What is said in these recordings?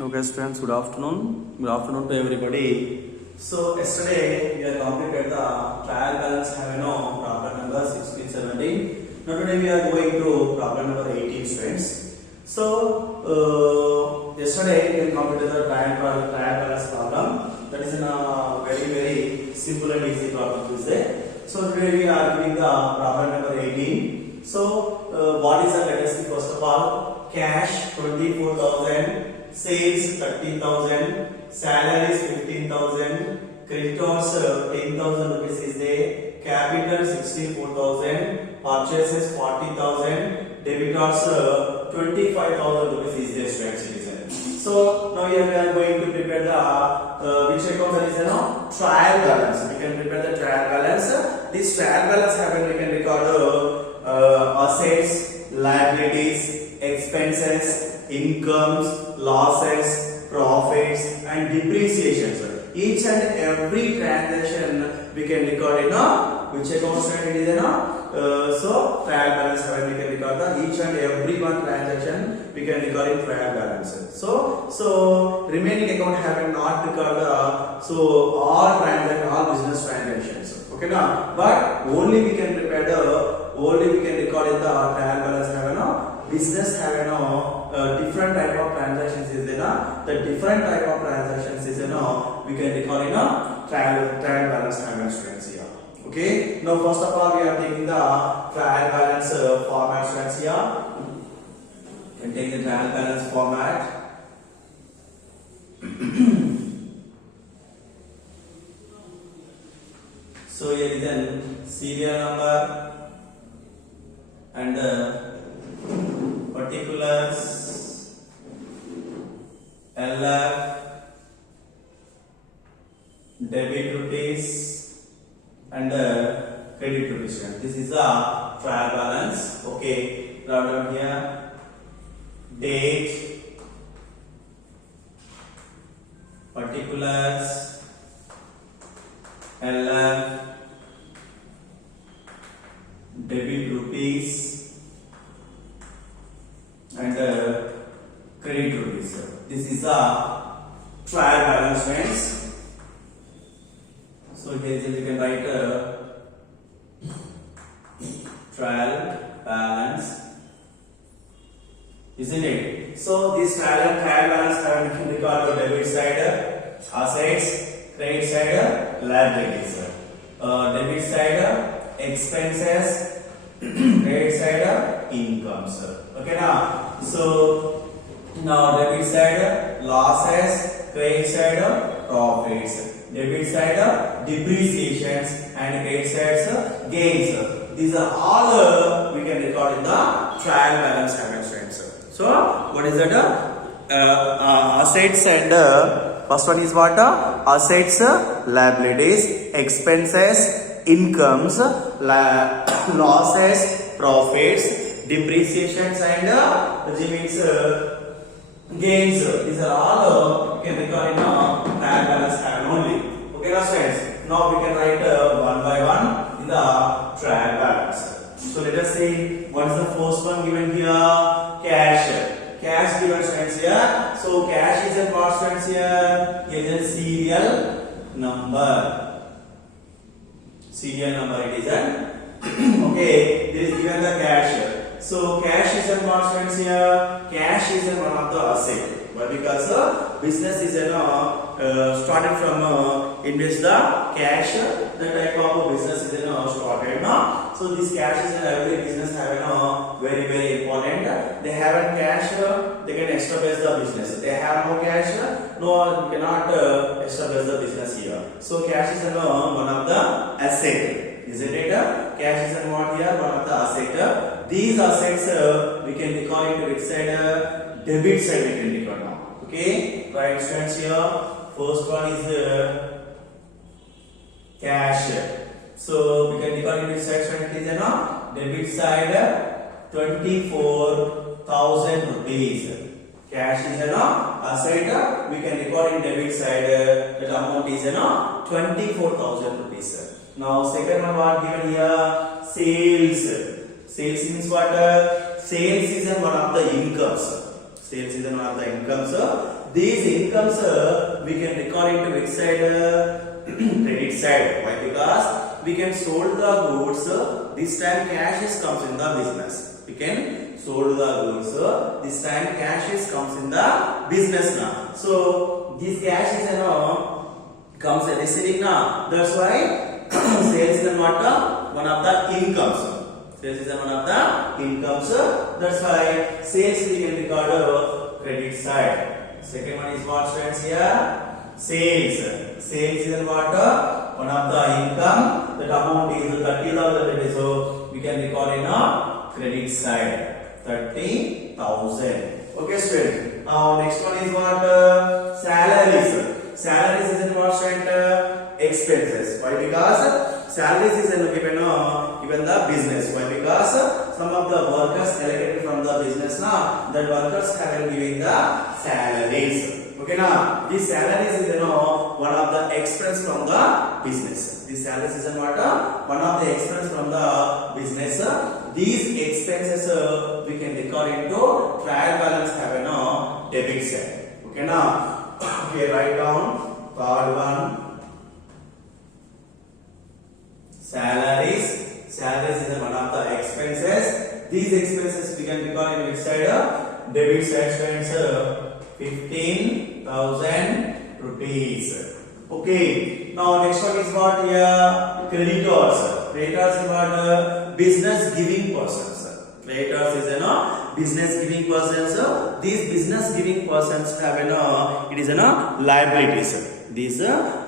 Okay, students, good afternoon. Good afternoon to everybody. So, yesterday we have completed the trial balance having problem number 16, 17. Now, today we are going to problem number 18, students. So, yesterday we have completed the trial balance problem. That is a very simple and easy problem to say. So, today we are doing the problem number 18. So, what is the latest? First of all, cash 24,000. Sales 30,000, salaries 15,000, creditors 10,000 rupees is there, capital 64,000, purchases 40,000, debitors 25,000 rupees is there, student citizen. So now here we are going to prepare the which account that is trial balance. We can prepare the trial balance. This trial balance we can record assets, liabilities, expenses, incomes, losses, profits and depreciations. Each and every transaction we can record in which account it is so trial balance we can record each and every one transaction we can record in trial balance. So remaining account have not recorded so all business transactions. Okay now, but only we can prepare only we can record in the trial balance have business have different type of transactions is there. The different type of transactions is we can record in a trial balance have students here. Okay. Now first of all we are taking the trial balance format students here. You can take the trial balance format. So here is a serial number and particulars, LF, debit rupees and credit rupees. This is a trial balance. Okay, write down here date, particulars, LF, debit rupees and credit rupees. This is a trial balance, friends. So here you can write trial balance, isn't it? So this trial balance have to record the debit side assets, credit side liabilities. Debit side expenses, credit side incomes. Okay now, so now debit side losses, credit side profits, debit side depreciations and credit side gains. These are all we can record in the trial balance students. So what is that? Assets and first one is what? Assets, liabilities, expenses, incomes, losses, profits, depreciations and means gains. These are all we can record in trial balance only. Okay, now friends. Now we can write one by one in the trial balance. So let us see what is the first one given here. Cash. Cash given friends here. So cash is a what friends here? Here is a serial number. Serial number it is a okay. This is given the cash. So cash is a what friends here? Cash is one of the asset. But because business is started from invest the cash, the type of business is started now. So this cash is in every business have very important. They have cash, they can establish the business. They have no cash, no you cannot establish the business here. So cash is one of the asset. Isn't it? Cash is what here? One of the asset. These assets we can record into which side? Debit side we can record now. Okay, right students here. First one is cash. So we can record into which side student is debit side 24,000 rupees. Cash is asset. We can record in debit side that amount is 24,000 rupees. Now second one what given here? Sales. Sales means what? Sales is one of the incomes. Sales is one of the incomes. These incomes we can record into which side? Credit side. Why? Because we can sold the goods. This time cash is comes in the business. We can sold the goods. This time cash is comes in the business now. So this cash is comes receiving now. That's why sales is what one of the incomes. Sales is one of the incomes. That's why sales we can record credit side. Second one is what students here? Sales. Sales is what? One of the income. That amount is 30,000. So we can record in a credit side. 30,000. Okay, student. Now next one is what? Salaries. Salaries is what student? Expenses. Why? Because salaries is given even the business. Why? Because some of the workers allocated from the business now, that workers have been giving the salaries. Okay, now this salaries is one of the expense from the business. This salaries is what? One of the expense from the business. These expenses we can record into trial balance have a debit side. Okay, now okay, write down third one. Salaries. Salaries is one of the expenses. These expenses we can record in which side? Debit side stands 15,000 rupees. Okay. Now next one is what here? Creditors. Creditors is what? Business giving persons. Creditors is business giving persons. These business giving persons have it is liabilities. These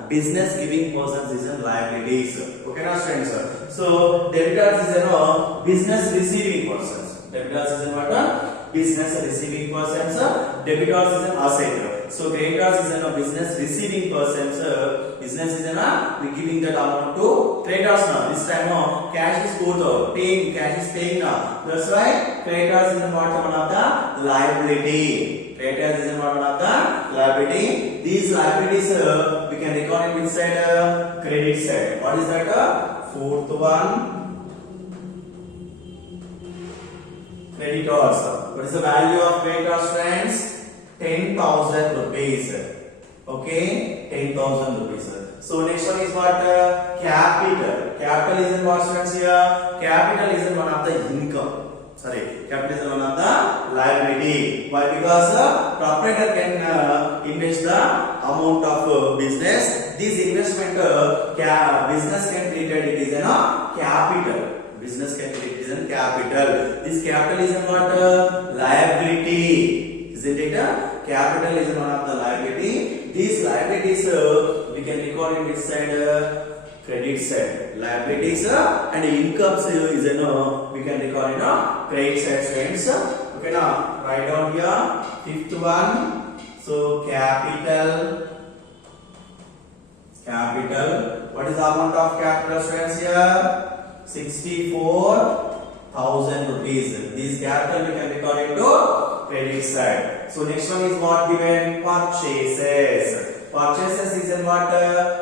business giving persons is liabilities. Okay, now friends. So debtors is business receiving persons. Debtors is what? Business receiving persons. Debtors is an asset. So creditors is business receiving persons. Business is we giving that amount to creditors now. This time cash is put paying. Cash is paying now. That's why creditors is what? One of the liability. Creditors is one of the liability. These liabilities we can record in which side? Credit side. What is that? Fourth one. Creditors. What is the value of creditors, friends? 10,000 rupees. Okay, 10,000 rupees. So next one is what? Capital. Capital is in what, friends here? Capital is in one of the income. Sorry, capital is one of the liability. Why? Because proprietor can invest the amount of business. This investment business can treat it is capital. Business can treat it as capital. This capital is what? Liability. Isn't it? Capital is one of the liability. These liabilities we can record in this side? Credit side. Liabilities and incomes is we can record in credit side, friends. Okay, now write down here fifth one. So capital. Capital. What is the amount of capital, friends here? 64,000 rupees. This capital we can record into credit side. So next one is what given? Purchases. Purchases is in what?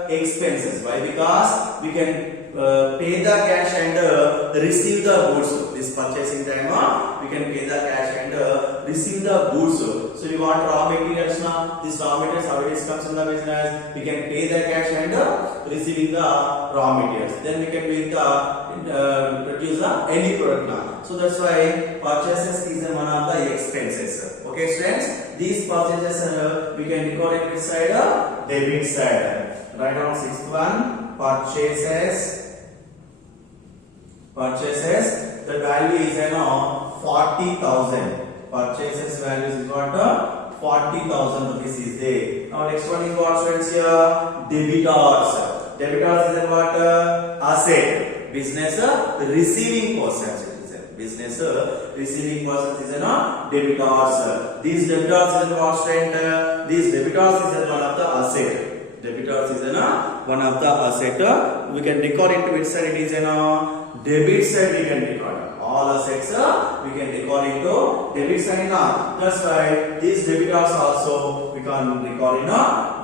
Expenses. Why? Because we can pay the cash and receive the goods. This purchasing time we can pay the cash and receive the goods. So we want raw materials now. This raw materials how it comes in the business. We can pay the cash and receiving the raw materials. Then we can make the produce any product now. So that's why purchases is one of the expenses. Okay, students. These purchases we can record it which side? Debit side. Write down sixth one. Purchases. Purchases. The value is 40,000. Purchases value is what? 40,000 rupees is there. Now next one is what, friends here? Debitors. Debitors is what? Asset. Business receiving persons. Business receiving persons is debitors. These debitors is what, friend? These debitors is one of the asset. Debitors is one of the asset. We can record into which side it is debit side we can record. All assets we can record into debit side. That's why these debitors also we can record in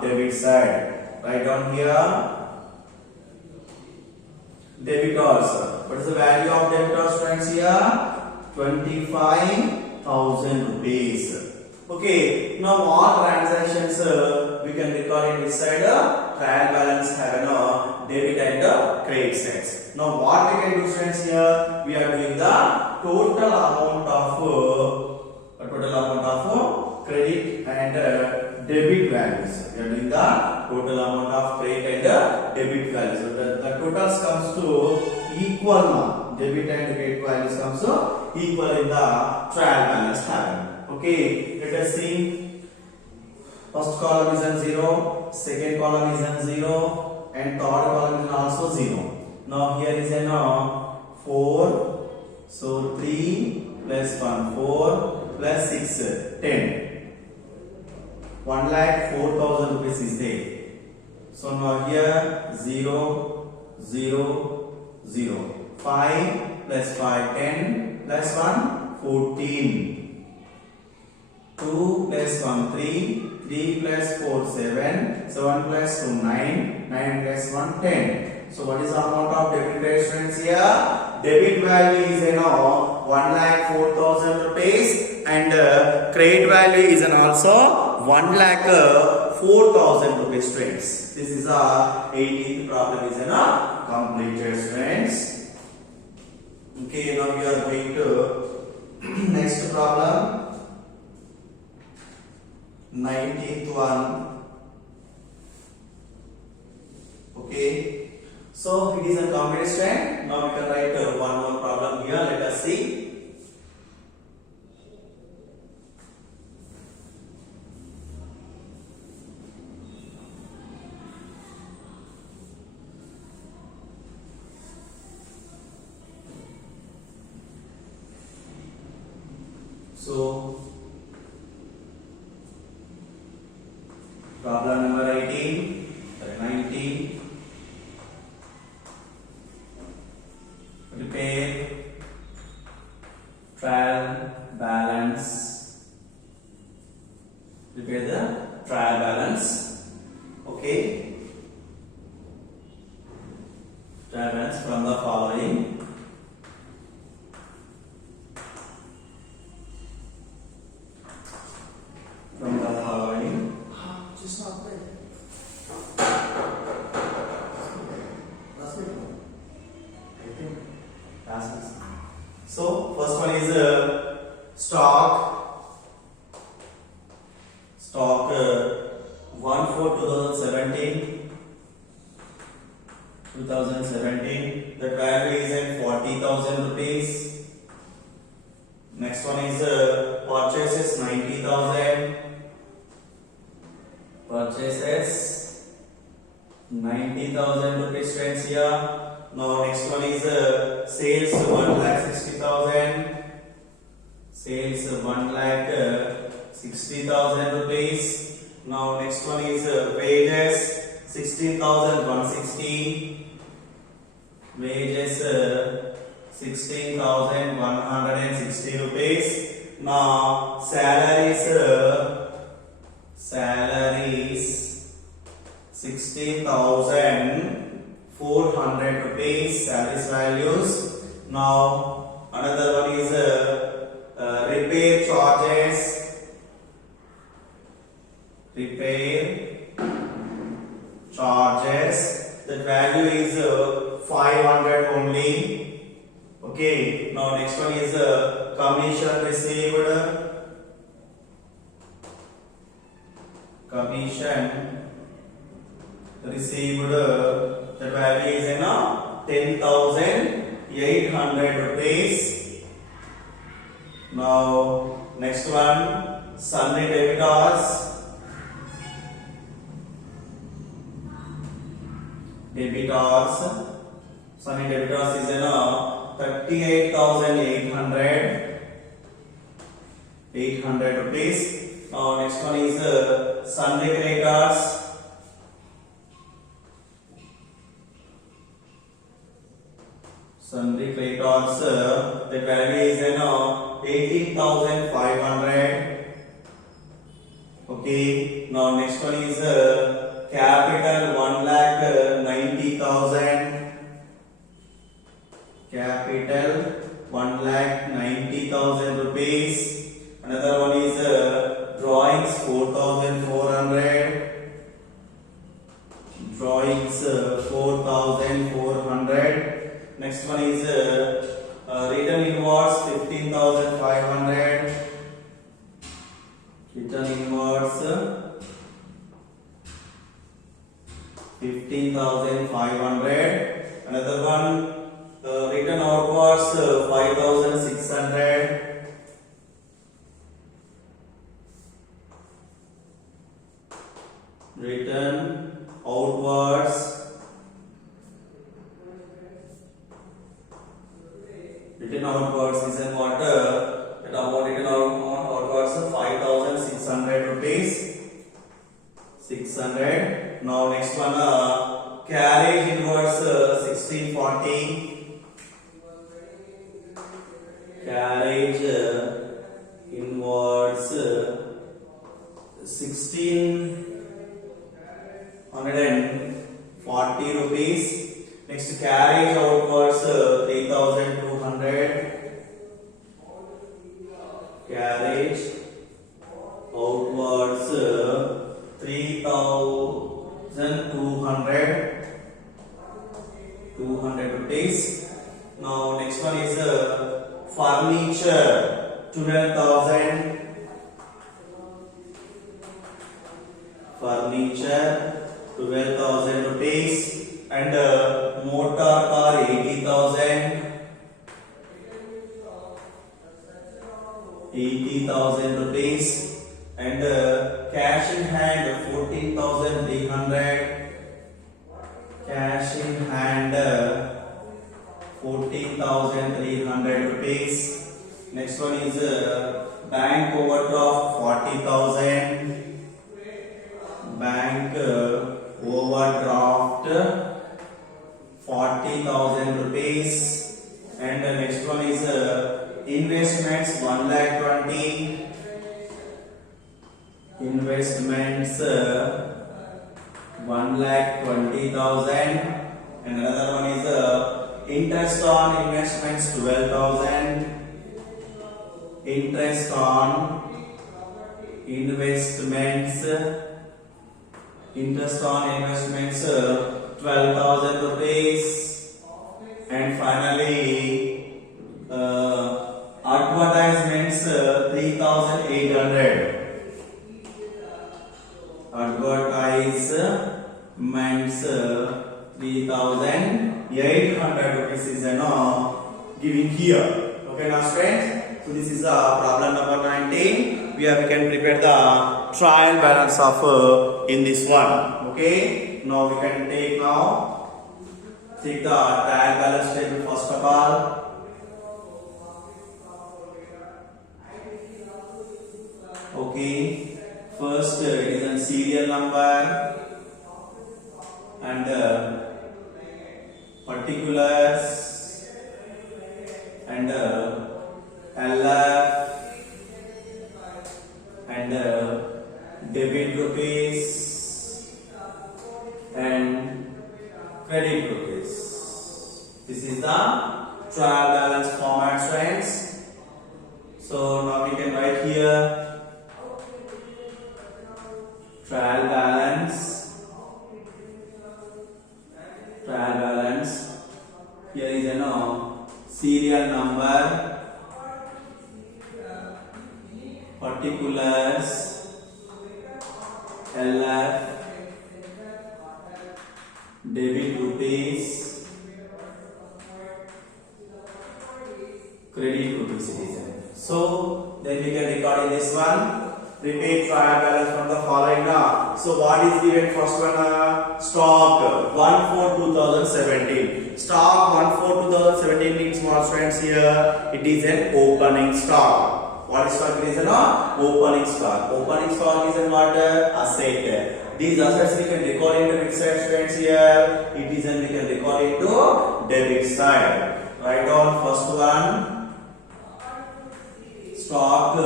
debit side. Write down here. Debitors. What is the value of debitors, friends here? 25,000 rupees. Okay, now all transactions we can record in this side trial balance having a debit and credit sides. Now what we can do students here, we are doing the total amount of credit and debit values. We are doing the total amount of credit and debit values. So the totals comes to equal now. Debit and credit values comes to equal in the trial balance having. Okay, let us see. First column is on 0, second column is on 0, and third column is also 0. Now here is an 4, so 3 plus 1, 4 plus 6, 10. 1,04,000 rupees is there. So now here 0, 0, 0. 5 plus 5, 10 plus 1, 14. 2 plus 1, 3, 3 plus 4, 7, 7 plus 2, 9, 9 plus 1, 10. So what is the amount of debit credit students here? Debit value is 1,04,000 rupees and credit value is also 1,04,000 rupees students. This is our 18th problem is completed students. Okay, now we are going to next problem. 19th one. Okay, so it is a completed. Now we can write one more problem here. Let us see. So problem number 18, 19. Prepare trial balance. Prepare the trial balance. Okay. Trial balance from the following. From the following. Just not there. So first one is stock 1/4/2017. The value is at 40,000 rupees. Next one is purchases 90,000. Purchases 90,000 rupees friends here. Now next one is sales 1,60,000. Sales 1,60,000 rupees. Now next one is wages 16,160. Wages 16,160 rupees. Now salaries 16,400 rupees salaries values. Now another one is repair charges. The value is 500 only. Okay. Now next one is commission received. The value is 10,800 rupees. Now next one, Sunday debitors. Sunday debitors is 38,800 rupees. Now next one is Sunday creditors. The value is 18,500. Okay. Now next one is capital 1,90,000. Capital 1,90,000 rupees. Another one is 4,400. Drawings 4,400. Next one is return inwards 15,500. Return inwards 15,500. Another one return outwards 5,600. Return outwards is in what that amount return outwards 5,600 rupees. 600. Now next one carriage inwards 1640. Carriage inwards 1640 rupees. Next carriage outwards 3,200. Carriage outwards 3,200 rupees. Now next one is furniture 12,000. Furniture 12,000 rupees. And motor car 80,000. 80,000 rupees. And cash in hand 14,300. Cash in hand 14,300 rupees. Next one is bank overdraft 40,000. Bank overdraft 40,000 rupees. And the next one is investments 1,20,000. Investments 1,20,000. And another one is interest on investments 12,000. Interest on investments 12,000 rupees. And finally advertisements 3,800. Advertisements 3,800 rupees is giving here. Okay, now friends, so this is problem number 19. We can prepare the trial balance of in this one. Okay, now we can take the trial balance table first of all. Okay, first it is a serial number and particulars and LF and debit rupees and credit rupees. This is the trial balance format, friends. So now we can write here trial balance. Here is serial number, particulars, LF, debit rupees, credit rupees. So then we can record in this one. Repeat trial balance from the following now. So what is given first one? Stock 1/4/2017. Stock 1/4/2017 means what, friends? Here it is an opening stock. What is stock? It is an opening stock. Opening stock is an what? Asset. These assets we can record into which side, friends? Here it is and we can record into debit side. Write down first one. Stock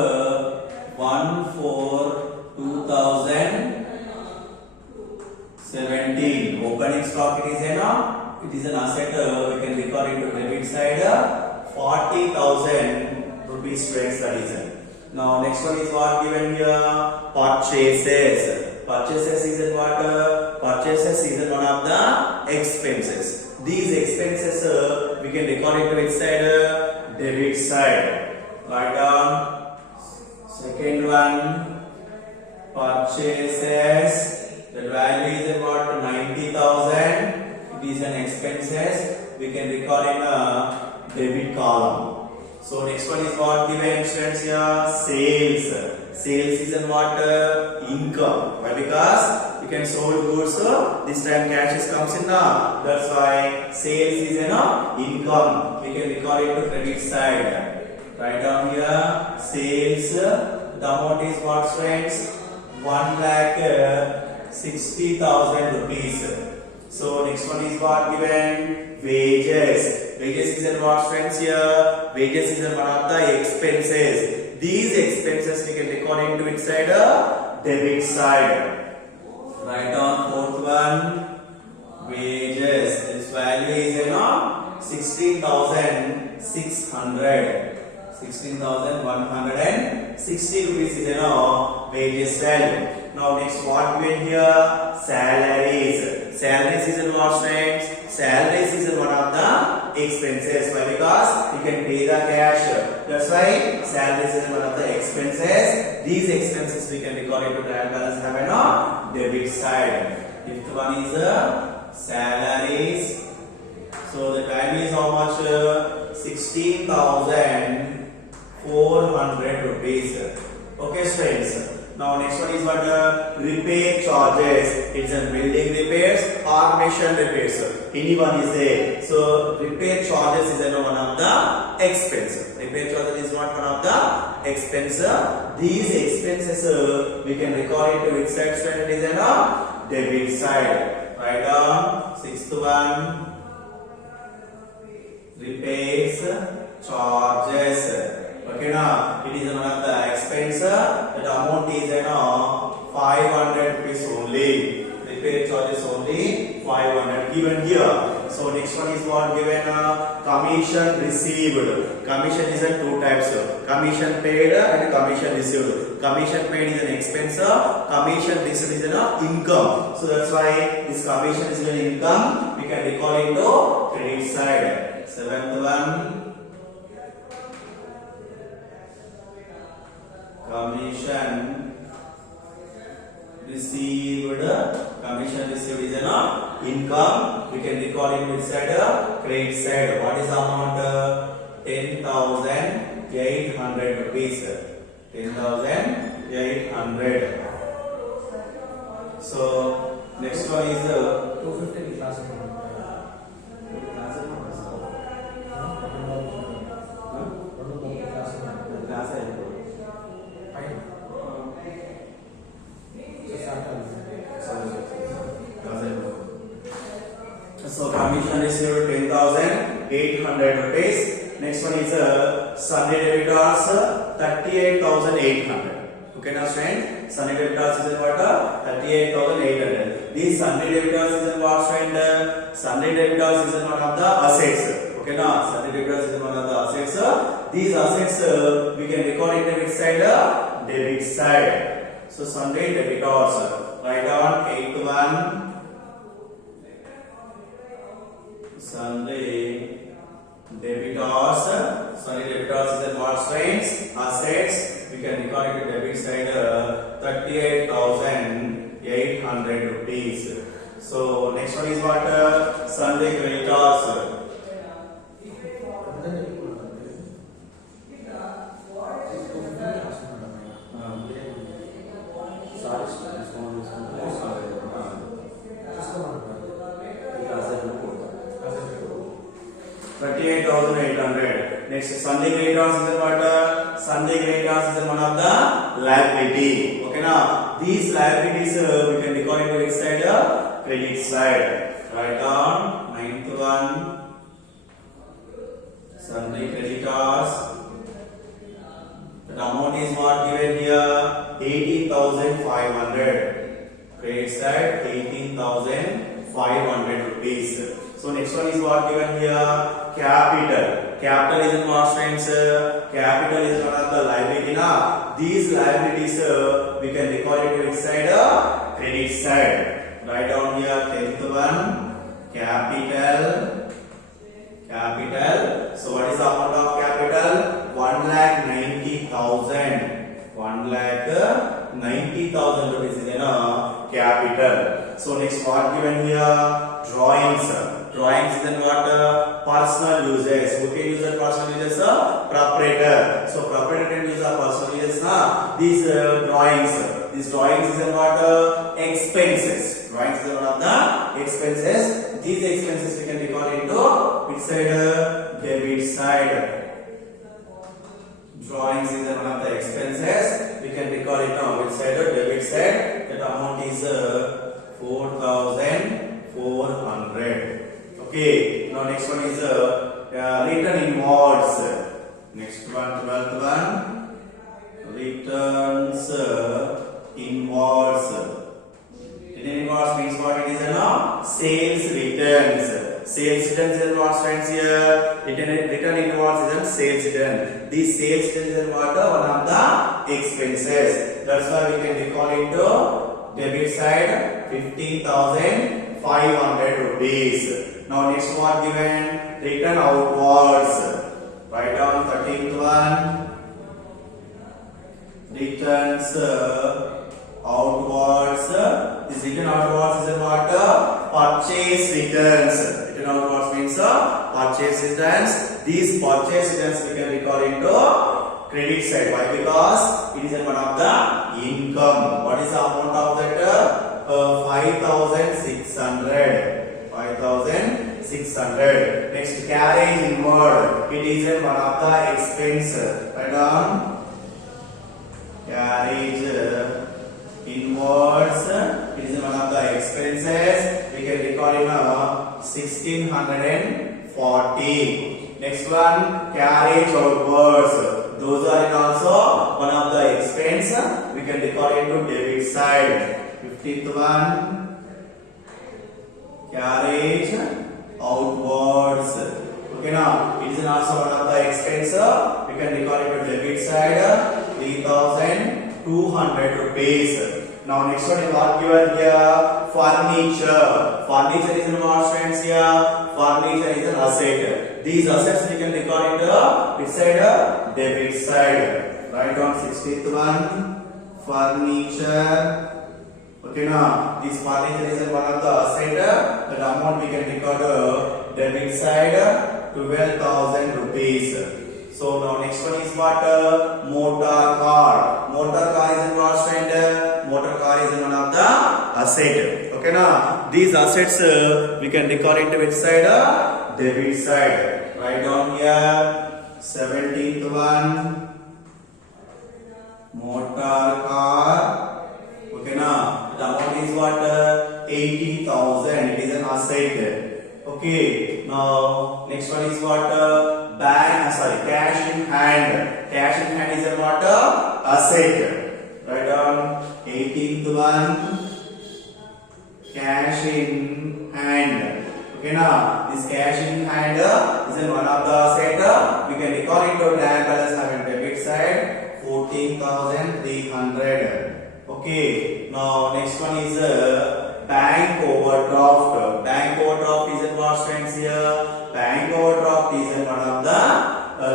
1/4/2017. Opening stock it is an asset. We can record into debit side 40,000 rupees, friends. That is it. Now next one is what given here? Purchases. Purchases is in what? Purchases is in one of the expenses. These expenses we can record it to which side? Debit side. Write down. Second one, purchases. The value is about 90,000. It is an expenses. We can record in a debit column. So next one is what given students here? Sales. Sales is in what? Income. Why? Because you can sold goods. This time cash comes in. That's why sales is an income. We can record it to credit side. Write down here sales. The amount is what friends? 1,60,000 rupees. So next one is what given? Wages. Wages is in what friends here? Wages is in one of the expenses. These expenses we can record into which side? Debit side. Write down fourth one. Wages. This value is 16,600. 16,160 rupees is wages value. Now next what we have here? Salaries. Salaries is in what friends? Salaries is one of the expenses. Why? Because you can pay the cash. That's why salaries is one of the expenses. These expenses we can record it to trial balance have a debit side. Fifth one is salaries. So the value is how much? 16,400 rupees. Okay, friends. Now next one is what? Repair charges. It's a building repairs or machine repairs. Anyone is there. So repair charges is one of the expense. Repair charges is not one of the expense. These expenses we can record it to which side? It is a debit side. Write down sixth one. Repairs charges. Okay, now it is one of the expense. The amount is 500 rupees only. Repair charges only 500 given here. So next one is what given? Commission received. Commission is two types. Commission paid and commission received. Commission paid is an expense. Commission received is an income. So that's why this commission is an income. We can recall it to credit side. Seventh one. Commission received. Commission received is an income. We can record it which side? Credit side. What is the amount? 10,800 rupees. 10,800. So next one is 250 class. So commission received 10,800 rupees. Next one is Sunday debitors 38,800. Okay, now friend, Sunday debitors is what? 38,800. These Sunday debitors is what friend? Sunday debitors is one of the assets. Okay, now Sunday debitors is one of the assets. These assets we can record it which side? Debit side. So Sunday debitors. Write down 8 1. Sunday debitors. Sunday debitors is what friends? Assets. We can record it to debit side 38,800 rupees. So next one is what? Sunday creditors. Next, Sunday creditors is what? Sunday creditors is one of the liability. Okay, now these liabilities we can record it which side? Credit side. Write down 9th one. Sunday creditors. The amount is what given here? 18,500. Credit side 18,500 rupees. So next one is what given here? Capital. Capital is in what friends? Capital is one of the liability. Now, these liabilities we can record it to which side? Credit side. Write down here 10th one. Capital. Capital. So what is the amount of capital? 1,90,000. 1,90,000 rupees is in a capital. So next what given here? Drawings. Drawings is in what? Personal uses. Who can use the personal uses? Proprietor. So proprietor can use the personal uses. These drawings. These drawings is in what? Expenses. Drawings is one of the expenses. These expenses we can record into which side? Debit side. Drawings is one of the expenses. We can record it now which side? Debit side. That amount is 4,400. Okay. Now next one is return inwards. Next one, 12th one. Returns inwards. Return inwards means what it is now? Sales returns. Sales returns is what friends here? Return inwards is sales return. These sales returns is what? One of the expenses. That's why we can recall it to debit side 15,500 rupees. Now next one given return outwards. Write down 13th one. Returns outwards. This return outwards is what? Purchase returns. Return outwards means purchase returns. These purchase returns we can record into credit side. Why? Because it is one of the income. What is the amount of that? 5,600. 5,600. Next, carriage inward. It is one of the expense. Write down. Carriage inwards. It is one of the expenses. We can record it now 1,640. Next one, carriage outwards. Those are also one of the expense. We can record it to debit side. 15th one, carriage outwards. Okay, now it is also one of the expense. We can record it to debit side. 3,200 rupees. Now next one is what given here? Furniture. Furniture is in what friends here? Furniture is an asset. These assets we can record into which side? Debit side. Write down 16th one. Furniture. Okay, now this furniture is one of the asset. The amount we can record debit side 12,000 rupees. So now next one is what? Motor car. Motor car is in what friend? Motor car is one of the asset. Okay, now these assets we can record into which side? Debit side. Write down here 17th one. Motor car. Okay, now the amount is what? 80,000. It is an asset. Okay, now next one is what? Cash in hand. Cash in hand is a what? Asset. Write down 18th one. Cash in hand. Okay, now this cash in hand is one of the asset. We can record it to trial balance having debit side 14,300. Okay, now next one is bank overdraft. Bank overdraft is in what friends here? Bank overdraft is in one of the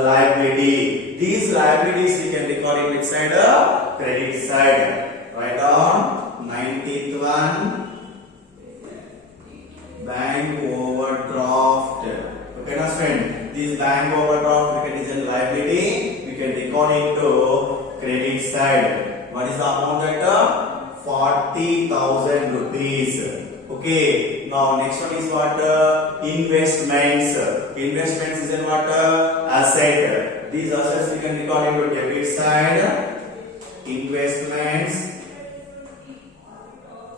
liability. These liabilities we can record it which side? Credit side. Write down 19th one. Bank overdraft. Okay, now friend, this bank overdraft we can is a liability. We can record it to credit side. What is the amount that? 40,000 rupees. Okay, now next one is what? Investments. Investments is in what? Asset. These assets we can record into debit side. Investments.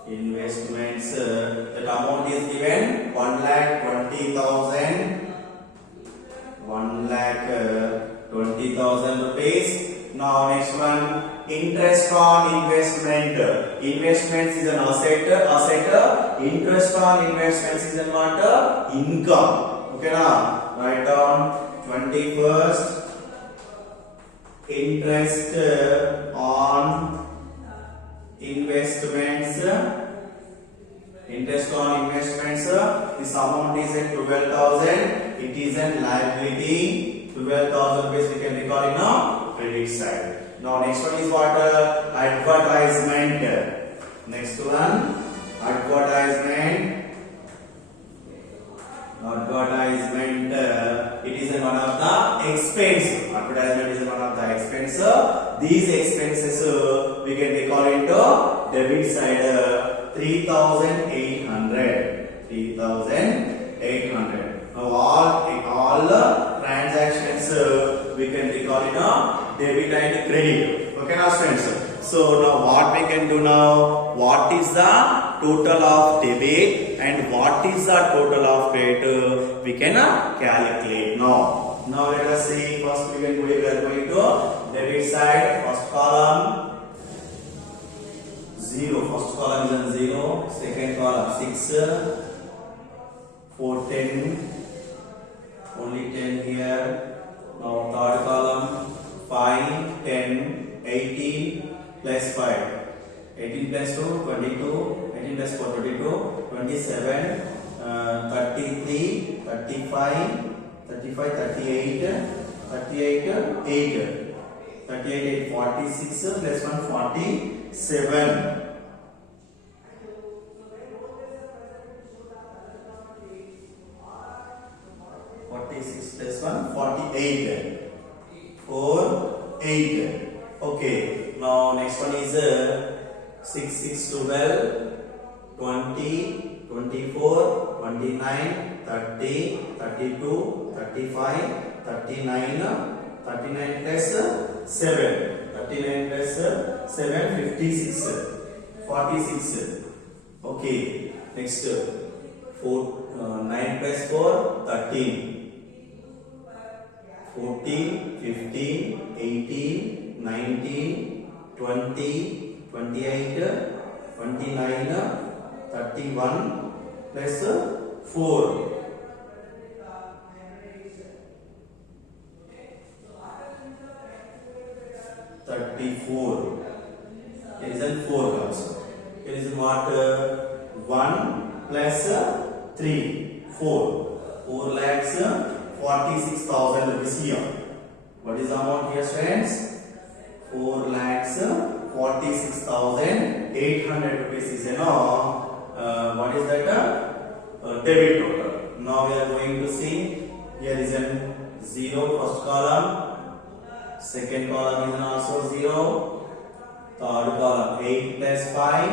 Investments. That amount is given 1,20,000. 1,20,000 rupees. Now next one, interest on investment. Investments is an asset. Interest on investments is an what? Income. Okay, now write down 21st, interest on investments. Interest on investments. This amount is at 12,000. It is a liability. 12,000 rupees we can record in a credit side. Now next one is what? Advertisement. Next one, advertisement. Advertisement. It is one of the expense. Advertisement is one of the expense. These expenses we can record into debit side. 3,800. 3,800. Now all transactions we can record in a debit and credit. Okay, now friends. So now what we can do now? What is the total of debit and what is the total of credit? We can calculate now. Now let us see. First we are going to debit side. First column 0. First column is on 0. Second column 6, 4, 10. Only 10 here. Now third column 5, 10, 18 plus 5. 18 plus 2, 22. 18 plus 4, 22. 27, 33, 35, 35, 38, 38, 8. 38, 8, 46 plus 1, 47. 46 plus 1, 48. 4, 8. Okay. Now next one is 6, 6, 12, 20, 24, 29, 30, 32, 35, 39, 39 plus 7. 39 plus 7, 56. 46. Okay. Next 9 plus 4, 13. 14, 15, 18, 19, 20, 28, 29, 31 plus 4. 34. Here is a 4 comes. Here is what? 1 plus 3. 4. 4 lakhs 46,000 rupees here. What is the amount here, friends? 4 lakhs 46,800 rupees is what is that? Debit total. Now we are going to see. Here is a 0 first column. Second column is also 0. Third column 8 plus 5,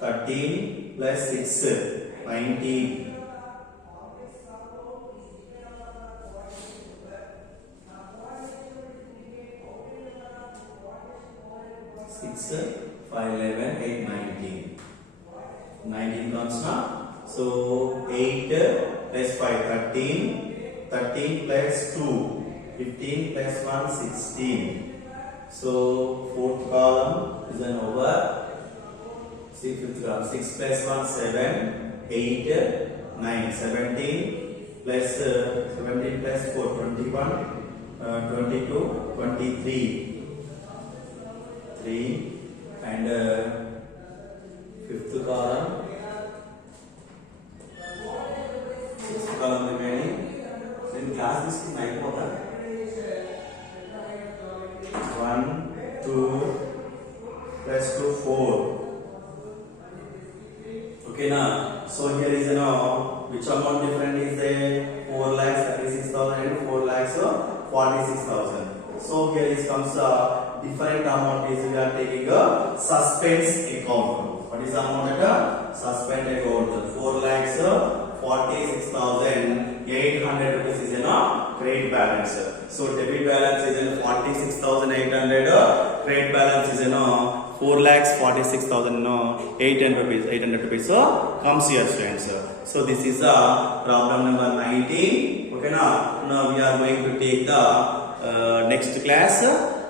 13 plus 6, 19. 6, 5, 11, 8, 19. 19 comes now. So 8 plus 5, 13. 13 plus 2, 15 plus 1, 16. So fourth column is an over. Fifth column 6 plus 1, 7, 8, 9, 17 plus 17 plus 4, 21, 22, 23. 3 and fifth column, sixth column remaining. Then class this night what? 1, 2 plus 2, 4. Okay now. So here is which amount different is there? 4 lakhs 36,000 and 4 lakhs 46,000. So here is comes different amount is we are taking a suspense account. What is the amount at suspense account? 4 lakhs 46,800 rupees is credit balance. So debit balance is 46,800. Credit balance is 4 lakhs 46,800 rupees. 800 rupees. So comes here, students. So this is problem number 19. Okay now we are going to take the next class.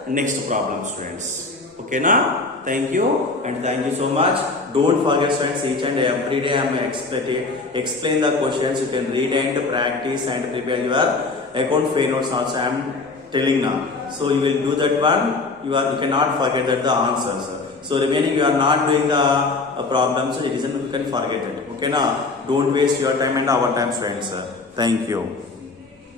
Next problem, students. Okay na? Thank you and thank you so much. Don't forget friends, each and every day I am explain the questions. You can read and practice and prepare your account fair notes also. I am telling now. So you will do that one. You cannot forget that the answers. So remaining you are not doing the problems. So it isn't you can forget it. Okay now. Don't waste your time and our time friends. Thank you.